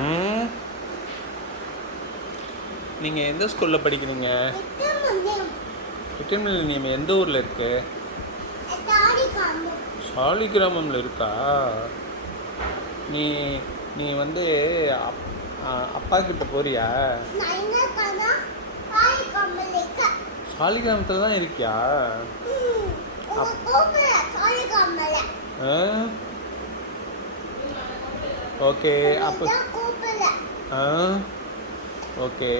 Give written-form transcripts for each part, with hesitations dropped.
ம். நீங்கள் எந்த ஸ்கூலில் படிக்கிறீங்க? லிட்டில் மில்லினியம் எந்த ஊரில் இருக்கு? சாலிகிராமம்ல இருக்கா? நீ நீ வந்து அப்பா கிட்ட போறியா? சாலிகிராமத்தில் தான் இருக்கியா? ஓகே அப்போ ஓகே.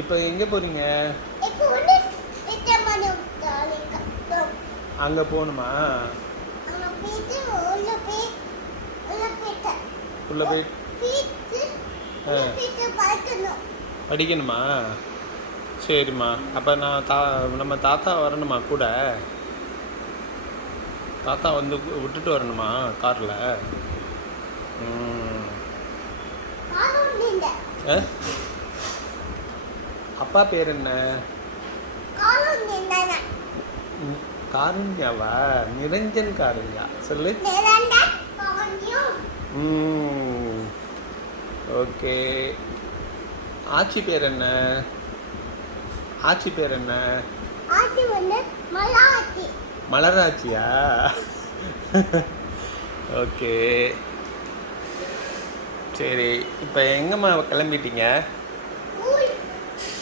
இப்போ எங்கே போகிறீங்க? அங்கே போகணுமா? உள்ள போய் படிக்கணுமா? சரிம்மா. அப்போ நான் நம்ம தாத்தா வரணுமா கூட? தாத்தா வந்து விட்டுட்டு வரணுமா காரில்? அப்பா பேர் என்ன? காருண்யாவா? நிரஞ்சன் காருண்யா சொல்லு. ஓகே. ஆச்சி பேர் என்ன? ஆச்சி பேர் என்ன? மலராட்சியா? ஓகே சரி. இப்போ எங்கம்மா கிளம்பிட்டீங்க?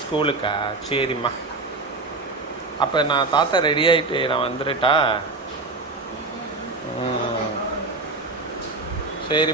ஸ்கூலுக்கா? சரிம்மா. அப்போ நான் தாத்தா ரெடி ஆகிட்டு நான் வந்துடட்டா? சரி.